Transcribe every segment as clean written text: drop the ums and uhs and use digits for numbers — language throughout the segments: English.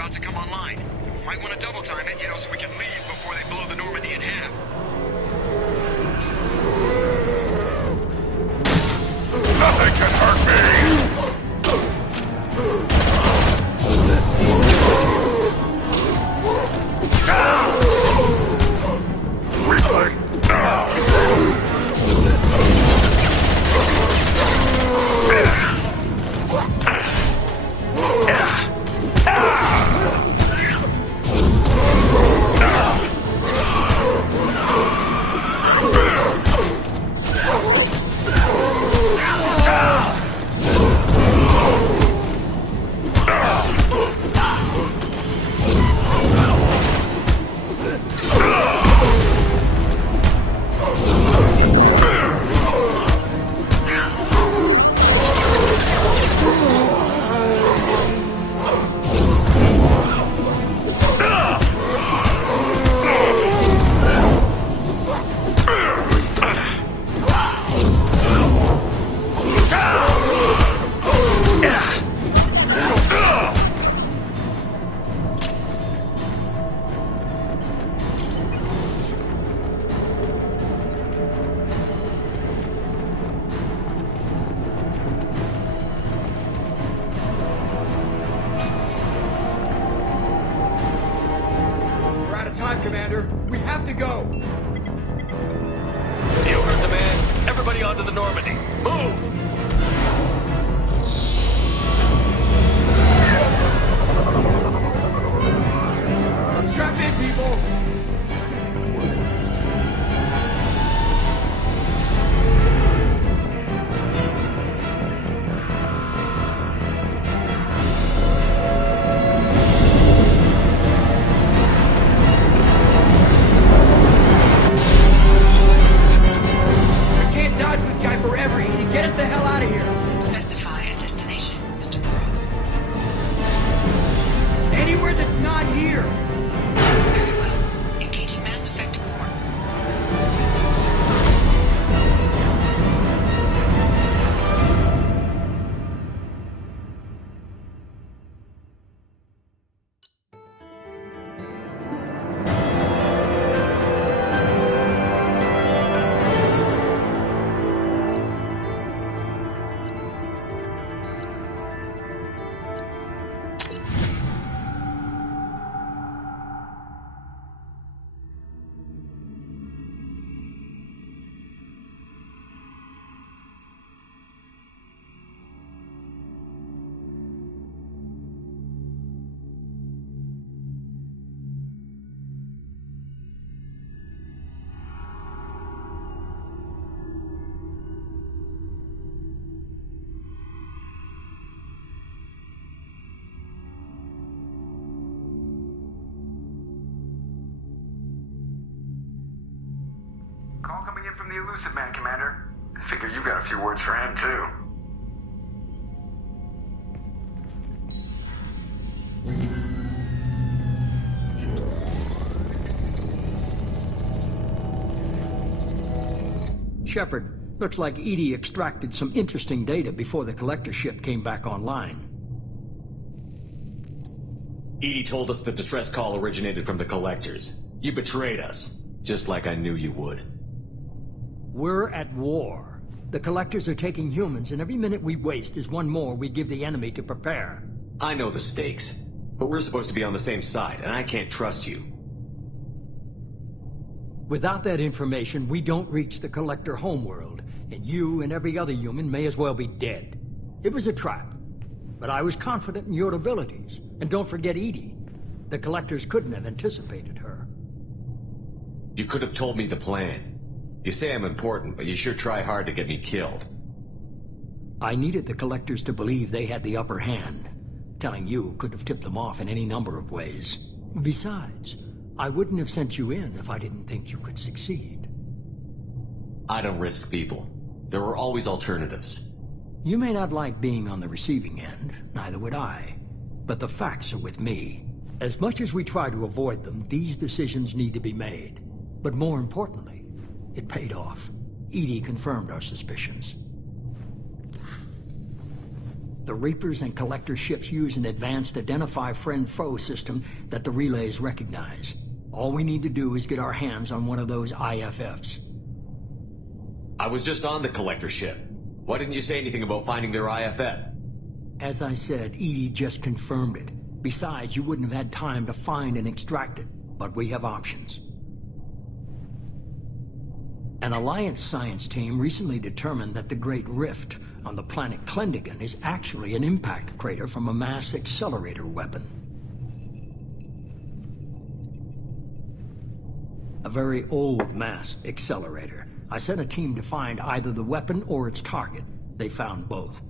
about to come online. Might want to double time it, so we can leave before they blow the Normandy in half. Nothing can hurt me! Weakling! Time, Commander. We have to go. You heard the man. Everybody onto the Normandy. Move! Strap in, people. Get us the hell out of here! Specify a destination, Mr. Nero. Anywhere that's not here! Very well. Engaging Mass Effect core. Call coming in from the Elusive Man, Commander. I figure you've got a few words for him, too. Shepard, looks like EDI extracted some interesting data before the collector ship came back online. EDI told us the distress call originated from the collectors. You betrayed us, just like I knew you would. We're at war. The collectors are taking humans, and every minute we waste is one more we give the enemy to prepare. I know the stakes, but we're supposed to be on the same side, and I can't trust you. Without that information, we don't reach the collector homeworld, and you and every other human may as well be dead. It was a trap, but I was confident in your abilities. And don't forget EDI. The collectors couldn't have anticipated her. You could have told me the plan. You say I'm important, but you sure try hard to get me killed. I needed the collectors to believe they had the upper hand. Telling you could have tipped them off in any number of ways. Besides, I wouldn't have sent you in if I didn't think you could succeed. I don't risk people. There are always alternatives. You may not like being on the receiving end, neither would I. But the facts are with me. As much as we try to avoid them, these decisions need to be made. But more importantly, it paid off. EDI confirmed our suspicions. The Reapers and Collector ships use an advanced Identify Friend-Foe system that the relays recognize. All we need to do is get our hands on one of those IFFs. I was just on the Collector ship. Why didn't you say anything about finding their IFF? As I said, Edie just confirmed it. Besides, you wouldn't have had time to find and extract it. But we have options. An Alliance science team recently determined that the Great Rift on the planet Klendigan is actually an impact crater from a mass accelerator weapon. A very old mass accelerator. I sent a team to find either the weapon or its target. They found both.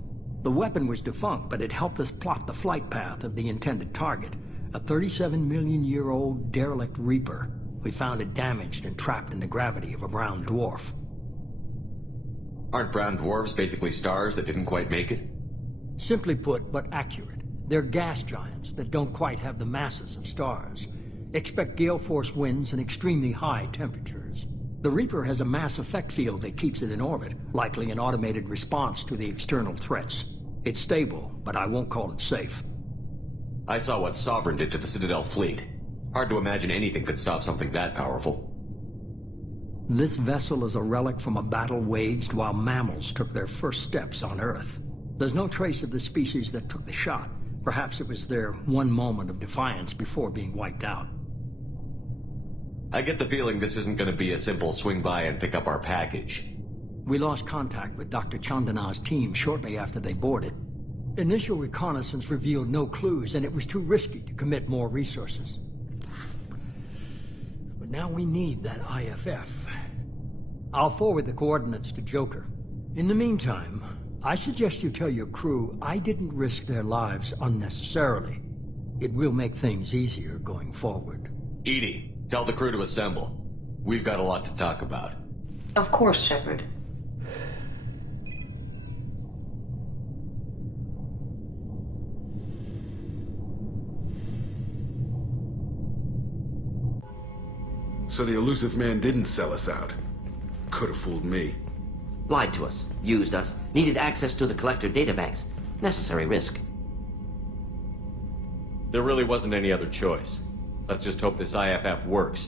The weapon was defunct, but it helped us plot the flight path of the intended target, a 37-million-year-old derelict Reaper. We found it damaged and trapped in the gravity of a brown dwarf. Aren't brown dwarves basically stars that didn't quite make it? Simply put, but accurate. They're gas giants that don't quite have the masses of stars. Expect gale force winds and extremely high temperatures. The Reaper has a mass effect field that keeps it in orbit, likely an automated response to the external threats. It's stable, but I won't call it safe. I saw what Sovereign did to the Citadel fleet. Hard to imagine anything could stop something that powerful. This vessel is a relic from a battle waged while mammals took their first steps on Earth. There's no trace of the species that took the shot. Perhaps it was their one moment of defiance before being wiped out. I get the feeling this isn't going to be a simple swing by and pick up our package. We lost contact with Dr. Chandana's team shortly after they boarded. Initial reconnaissance revealed no clues, and it was too risky to commit more resources. But now we need that IFF. I'll forward the coordinates to Joker. In the meantime, I suggest you tell your crew I didn't risk their lives unnecessarily. It will make things easier going forward. Edie, tell the crew to assemble. We've got a lot to talk about. Of course, Shepard. So the elusive man didn't sell us out. Could have fooled me. Lied to us, used us, needed access to the Collector databanks. Necessary risk. There really wasn't any other choice. Let's just hope this IFF works.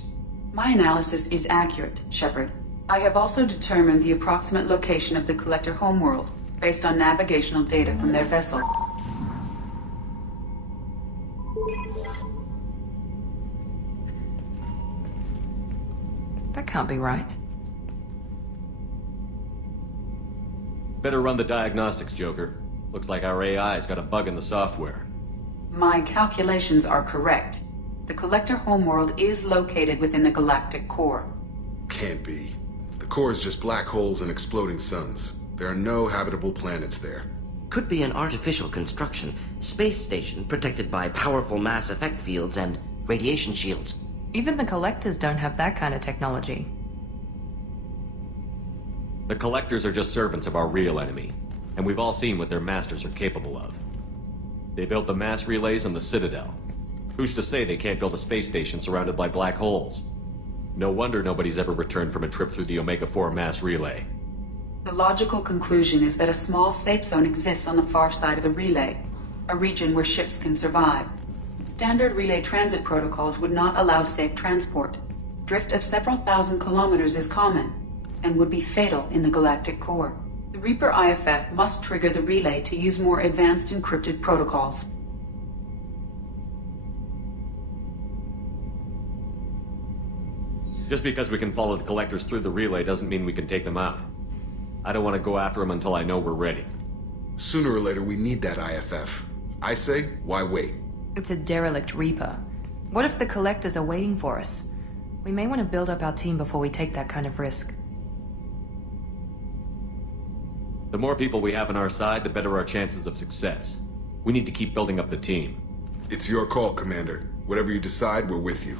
My analysis is accurate, Shepard. I have also determined the approximate location of the Collector homeworld, based on navigational data from their vessel. That can't be right. Better run the diagnostics, Joker. Looks like our AI's got a bug in the software. My calculations are correct. The Collector homeworld is located within the galactic core. Can't be. The core is just black holes and exploding suns. There are no habitable planets there. Could be an artificial construction, space station protected by powerful mass effect fields and radiation shields. Even the Collectors don't have that kind of technology. The Collectors are just servants of our real enemy, and we've all seen what their masters are capable of. They built the mass relays on the Citadel. Who's to say they can't build a space station surrounded by black holes? No wonder nobody's ever returned from a trip through the Omega-4 mass relay. The logical conclusion is that a small safe zone exists on the far side of the relay, a region where ships can survive. Standard relay transit protocols would not allow safe transport. Drift of several thousand kilometers is common, and would be fatal in the galactic core. The Reaper IFF must trigger the relay to use more advanced encrypted protocols. Just because we can follow the Collectors through the relay doesn't mean we can take them out. I don't want to go after them until I know we're ready. Sooner or later, we need that IFF. I say, why wait? It's a derelict Reaper. What if the Collectors are waiting for us? We may want to build up our team before we take that kind of risk. The more people we have on our side, the better our chances of success. We need to keep building up the team. It's your call, Commander. Whatever you decide, we're with you.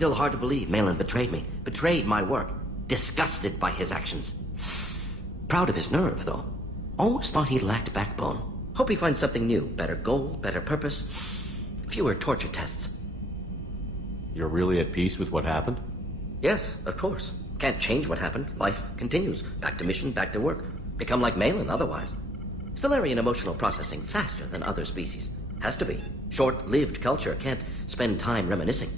Still hard to believe Malin betrayed me. Betrayed my work. Disgusted by his actions. Proud of his nerve, though. Almost thought he lacked backbone. Hope he finds something new. Better goal, better purpose. Fewer torture tests. You're really at peace with what happened? Yes, of course. Can't change what happened. Life continues. Back to mission, back to work. Become like Malin otherwise. Stellarian emotional processing faster than other species. Has to be. Short-lived culture can't spend time reminiscing.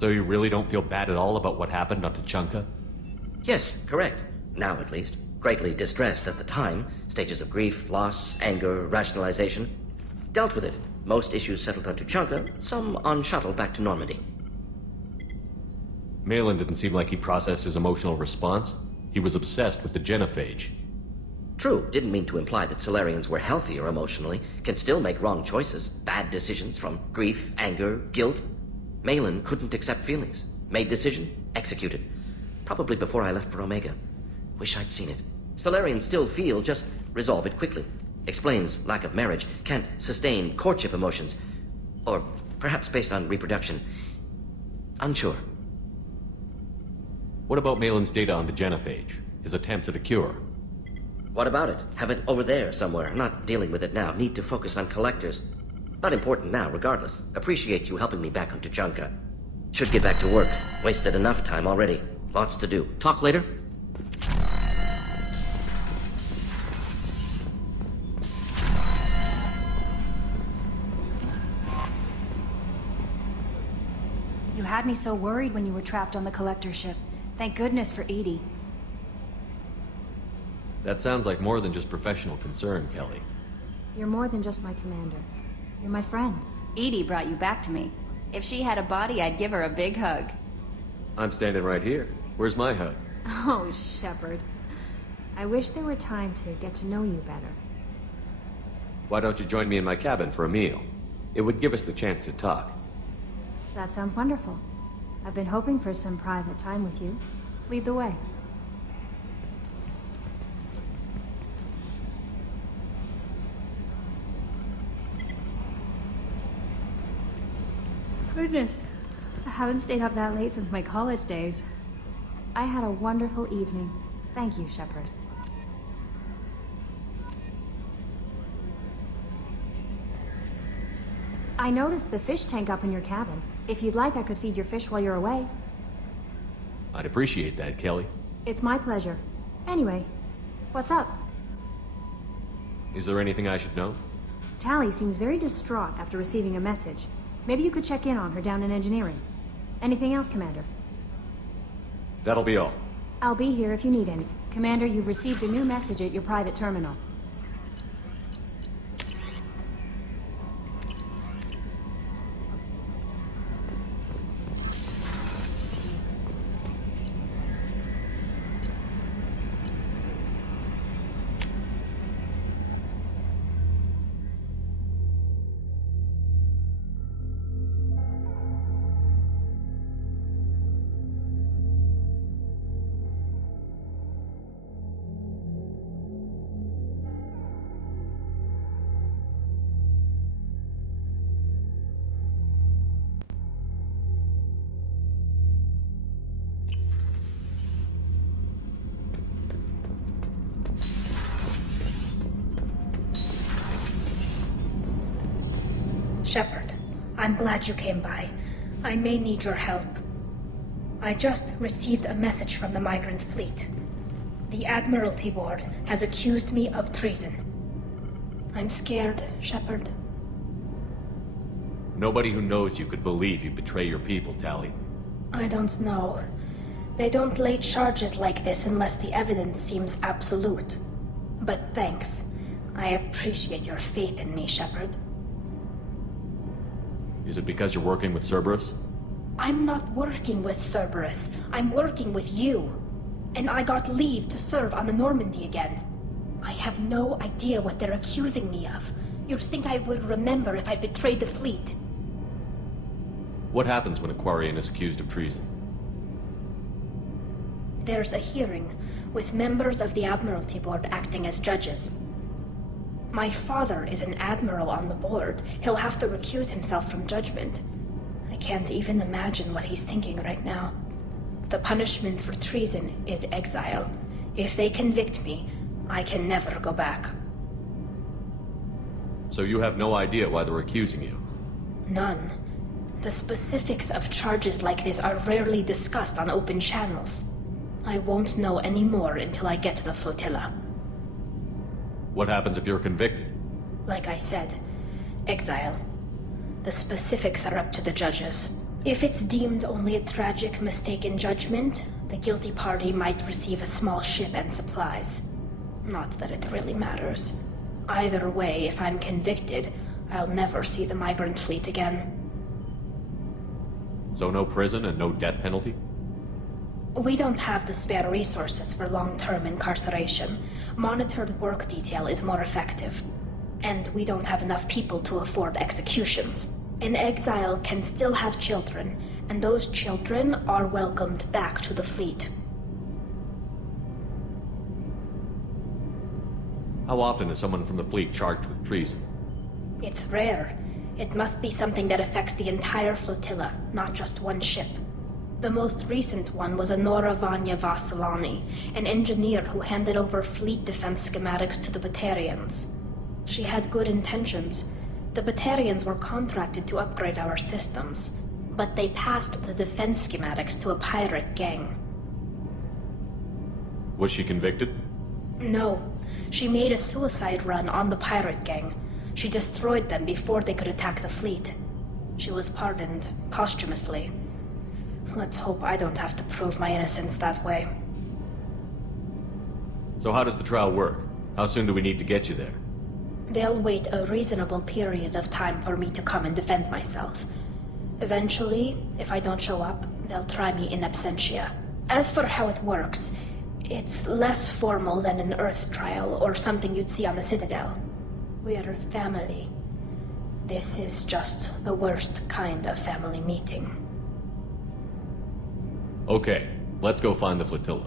So you really don't feel bad at all about what happened on Tuchanka? Yes, correct. Now at least. Greatly distressed at the time. Stages of grief, loss, anger, rationalization. Dealt with it. Most issues settled on Tuchanka, some on shuttle back to Normandy. Malin didn't seem like he processed his emotional response. He was obsessed with the genophage. True, didn't mean to imply that Solarians were healthier emotionally, can still make wrong choices, bad decisions from grief, anger, guilt. Malin couldn't accept feelings. Made decision, executed. Probably before I left for Omega. Wish I'd seen it. Solarians still feel, just resolve it quickly. Explains lack of marriage, can't sustain courtship emotions. Or perhaps based on reproduction. Unsure. What about Malin's data on the genophage? His attempts at a cure? What about it? Have it over there somewhere. Not dealing with it now. Need to focus on collectors. Not important now, regardless. Appreciate you helping me back on Tuchanka. Should get back to work. Wasted enough time already. Lots to do. Talk later? You had me so worried when you were trapped on the collector ship. Thank goodness for Edie. That sounds like more than just professional concern, Kelly. You're more than just my commander. You're my friend. Edie brought you back to me. If she had a body, I'd give her a big hug. I'm standing right here. Where's my hug? Oh, Shepard. I wish there were time to get to know you better. Why don't you join me in my cabin for a meal? It would give us the chance to talk. That sounds wonderful. I've been hoping for some private time with you. Lead the way. Goodness, I haven't stayed up that late since my college days. I had a wonderful evening. Thank you, Shepard. I noticed the fish tank up in your cabin. If you'd like, I could feed your fish while you're away. I'd appreciate that, Kelly. It's my pleasure. Anyway, what's up? Is there anything I should know? Tally seems very distraught after receiving a message. Maybe you could check in on her down in engineering. Anything else, Commander? That'll be all. I'll be here if you need any. Commander, you've received a new message at your private terminal. Shepard, I'm glad you came by. I may need your help. I just received a message from the migrant fleet. The Admiralty Board has accused me of treason. I'm scared, Shepard. Nobody who knows you could believe you betray your people, Tally. I don't know. They don't lay charges like this unless the evidence seems absolute. But thanks. I appreciate your faith in me, Shepard. Is it because you're working with Cerberus? I'm not working with Cerberus. I'm working with you. And I got leave to serve on the Normandy again. I have no idea what they're accusing me of. You'd think I would remember if I betrayed the fleet. What happens when a Quarian is accused of treason? There's a hearing, with members of the Admiralty Board acting as judges. My father is an admiral on the board. He'll have to recuse himself from judgment. I can't even imagine what he's thinking right now. The punishment for treason is exile. If they convict me, I can never go back. So you have no idea why they're accusing you? None. The specifics of charges like this are rarely discussed on open channels. I won't know any more until I get to the flotilla. What happens if you're convicted? Like I said, exile. The specifics are up to the judges. If it's deemed only a tragic mistake in judgment, the guilty party might receive a small ship and supplies. Not that it really matters. Either way, if I'm convicted, I'll never see the migrant fleet again. So no prison and no death penalty? We don't have the spare resources for long-term incarceration. Monitored work detail is more effective. And we don't have enough people to afford executions. An exile can still have children, and those children are welcomed back to the fleet. How often is someone from the fleet charged with treason? It's rare. It must be something that affects the entire flotilla, not just one ship. The most recent one was Anora Vanya Vasilani, an engineer who handed over fleet defense schematics to the Batarians. She had good intentions. The Batarians were contracted to upgrade our systems, but they passed the defense schematics to a pirate gang. Was she convicted? No. She made a suicide run on the pirate gang. She destroyed them before they could attack the fleet. She was pardoned, posthumously. Let's hope I don't have to prove my innocence that way. So how does the trial work? How soon do we need to get you there? They'll wait a reasonable period of time for me to come and defend myself. Eventually, if I don't show up, they'll try me in absentia. As for how it works, it's less formal than an Earth trial or something you'd see on the Citadel. We're family. This is just the worst kind of family meeting. Okay, let's go find the flotilla.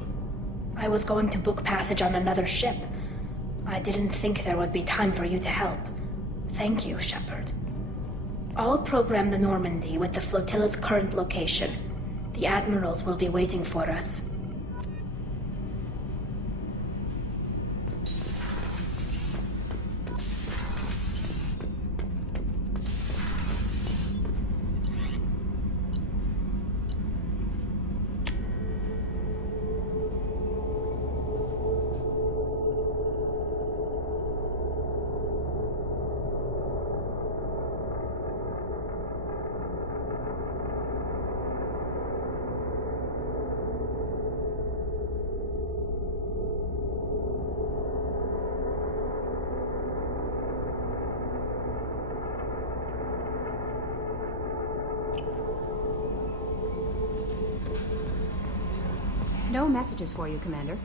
I was going to book passage on another ship. I didn't think there would be time for you to help. Thank you, Shepard. I'll program the Normandy with the flotilla's current location. The admirals will be waiting for us. No messages for you, Commander.